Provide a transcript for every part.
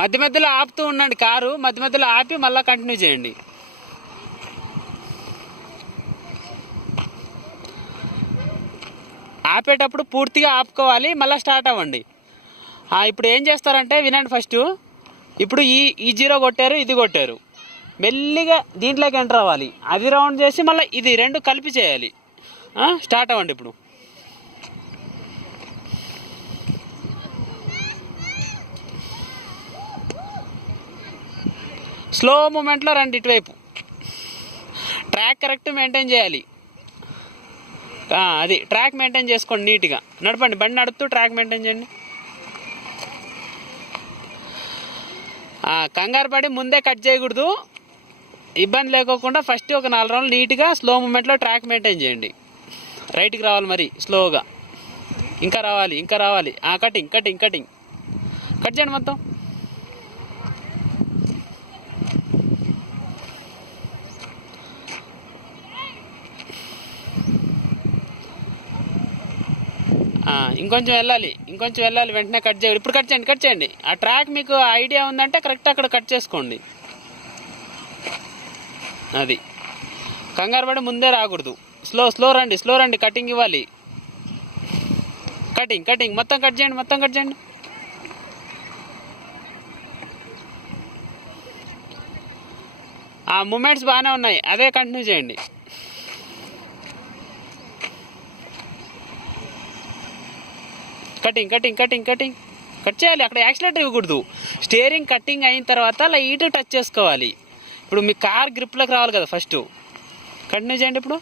మధ్య మధ్యలో ఆపుతూ ఉండండి కారు, మధ్య మధ్యలో ఆపి మళ్ళీ కంటిన్యూ చేయండి. ఆపేటప్పుడు పూర్తిగా ఆపుకోవాలి, మళ్ళీ స్టార్ట్ అవ్వండి. ఇప్పుడు ఏం చేస్తారంటే వినండి. ఫస్ట్ ఇప్పుడు ఈ జీరో కొట్టారు, ఇది కొట్టారు, మెల్లిగా దీంట్లోకి ఎంటర్ అవ్వాలి. అది రౌండ్ చేసి మళ్ళీ ఇది రెండు కలిపి చేయాలి. స్టార్ట్ అవ్వండి. ఇప్పుడు స్లో మూమెంట్లో రండి ఇటువైపు. ట్రాక్ కరెక్ట్ మెయింటైన్ చేయాలి. అది ట్రాక్ మెయింటైన్ చేసుకోండి, నీట్గా నడపండి. బండి నడుపుతూ ట్రాక్ మెయింటైన్ చేయండి. కంగారు పడి ముందే కట్ చేయకూడదు. ఇబ్బంది లేకోకుండా ఫస్ట్ ఒక 4 రౌండ్లు నీట్గా స్లో మూమెంట్లో ట్రాక్ మెయింటైన్ చేయండి. రైట్కి రావాలి మరి స్లోగా, ఇంకా రావాలి, ఇంకా రావాలి. కటింగ్ కటింగ్ కటింగ్ కట్ చేయండి మొత్తం. ఇంకొంచెం వెళ్ళాలి, ఇంకొంచెం వెళ్ళాలి. వెంటనే కట్ చేయండి. ఇప్పుడు కట్ చేయండి, కట్ చేయండి. ఆ ట్రాక్ మీకు ఐడియా ఉందంటే కరెక్ట్ అక్కడ కట్ చేసుకోండి. అది కంగారు పడి ముందే రాకూడదు. స్లో రండి, స్లో రండి. కటింగ్ ఇవ్వాలి. కటింగ్ కటింగ్ మొత్తం కట్ చేయండి, మొత్తం కట్ చేయండి. మూమెంట్స్ బాగానే ఉన్నాయి, అదే కంటిన్యూ చేయండి. Cutting cutting cutting cutting cut చేయాలి. అక్కడ యాక్సిలేటర్ ఇవ్వకూడదు. స్టీరింగ్ కటింగ్ అయిన తర్వాత లైట్ టచ్ చేసుకోవాలి. ఇప్పుడు మీ కార్ గ్రిప్లోకి రావాలి కదా. ఫస్ట్ కంటిన్యూ చేయండి. ఇప్పుడు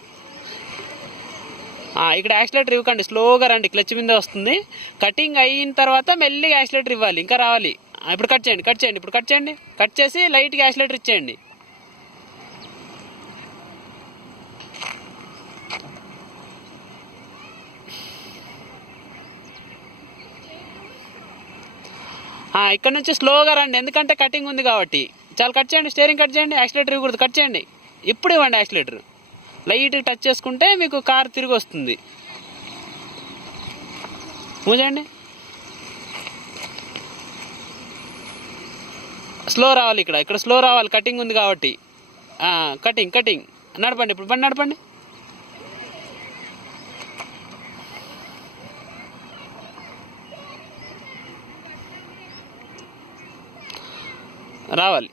ఇక్కడ యాక్సిలేటర్ ఇవ్వకండి, స్లోగా రండి. క్లచ్ మీద వస్తుంది. కటింగ్ అయిన తర్వాత మెల్లిగా యాక్సిలేటర్ ఇవ్వాలి, ఇంకా రావాలి. ఇప్పుడు కట్ చేయండి, కట్ చేయండి. ఇప్పుడు కట్ చేయండి, కట్ చేసి లైట్గా యాక్సిలేటర్ ఇచ్చేయండి. ఇక్కడ నుంచి స్లోగా రండి, ఎందుకంటే కటింగ్ ఉంది కాబట్టి. చాలా కట్ చేయండి, స్టీరింగ్ కట్ చేయండి. యాక్సిలేటర్ ఇవ్వకూడదు, కట్ చేయండి. ఇప్పుడు ఇవ్వండి యాక్సిలేటర్. లైట్ టచ్ చేసుకుంటే మీకు కార్ తిరిగి వస్తుంది. మూజండి. స్లో రావాలి, ఇక్కడ స్లో రావాలి, కటింగ్ ఉంది కాబట్టి. కటింగ్ కటింగ్ నడపండి. ఇప్పుడు బండి నడపండి. రావాలి.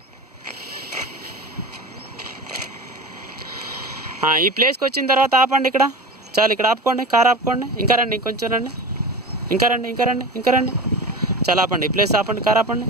ఈ ప్లేస్కి వచ్చిన తర్వాత ఆపండి. ఇక్కడ చాలు, ఇక్కడ ఆపుకోండి, కార్ ఆపుకోండి. ఇంకా రండి, ఇంకొంచెం రండి, ఇంకా రండి, ఇంకా రండి, ఇంకా రండి. చాలా ఆపండి, ఈ ప్లేస్ ఆపండి, కార్ ఆపండి.